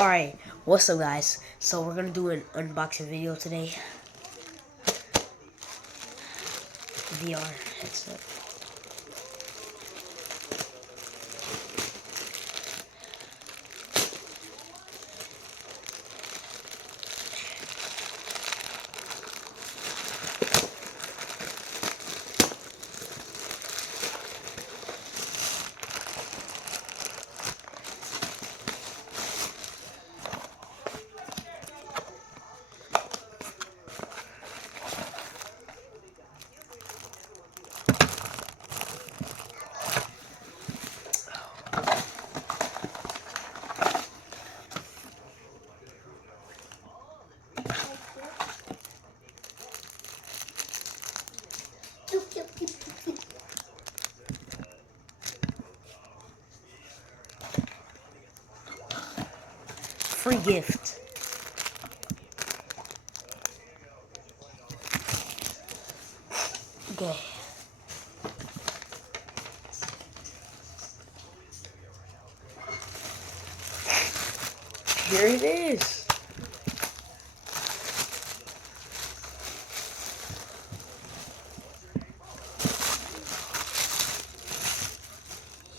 Alright, what's up guys? So we're gonna do an unboxing video today. VR headset. Free gift. Okay. Here it is.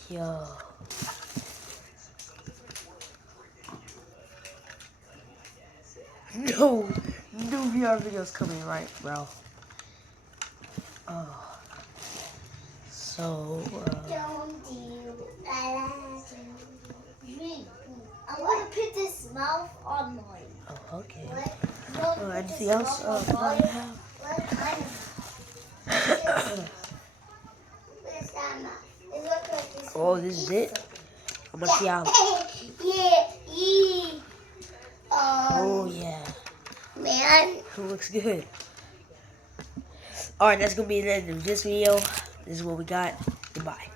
Yo. No VR videos coming right, bro. Oh. So, I'm gonna put this mouth on mine. oh, okay. Anything else? What kind of Where's that mouth? It looks like this. Oh, this is it? I'm gonna see how. Yeah. Oh, yeah. Man. It looks good. Alright, that's gonna be the end of this video. This is what we got. Goodbye.